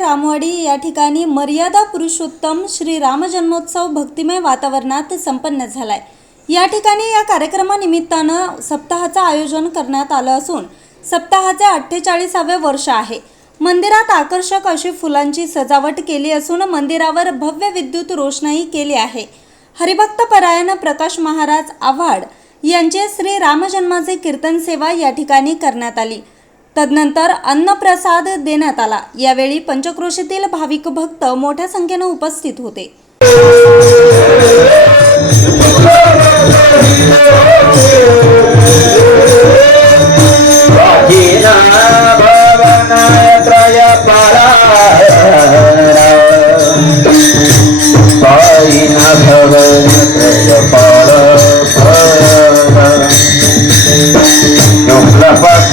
रामवाडी या ठिकाणी मर्यादा पुरुषोत्तम श्री रामजन्मोत्सव भक्तिमय वातावरणात संपन्न झालाय. या ठिकाणी या कार्यक्रमानिमित्तानं सप्ताहाचं आयोजन करण्यात आलं असून सप्ताहाचे अठ्ठेचाळीसावे वर्ष आहे. मंदिरात आकर्षक अशी फुलांची सजावट केली असून मंदिरावर भव्य विद्युत रोषणाई केली आहे. हरिभक्त परायण प्रकाश महाराज आव्हाड यांचे श्री रामजन्माचे कीर्तन सेवा या ठिकाणी करण्यात आली. तदनंतर अन्नप्रसाद देण्यात आला. यावेळी पंचक्रोशीतील भाविक भक्त मोठ्या संख्येनं उपस्थित होते.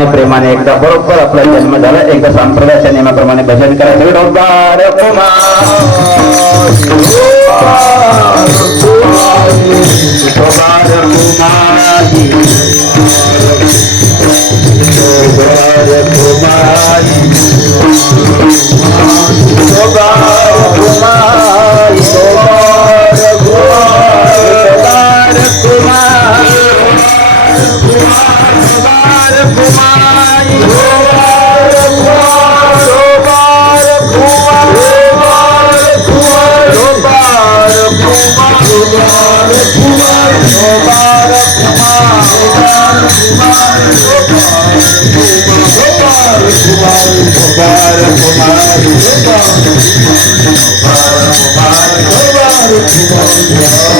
सर्वांनी प्रेमाने एकदा बरोबर आपला जन्म झाला. एकदा संप्रदायाच्या नियमाप्रमाणे भजन करायचं. डोंबार Yeah.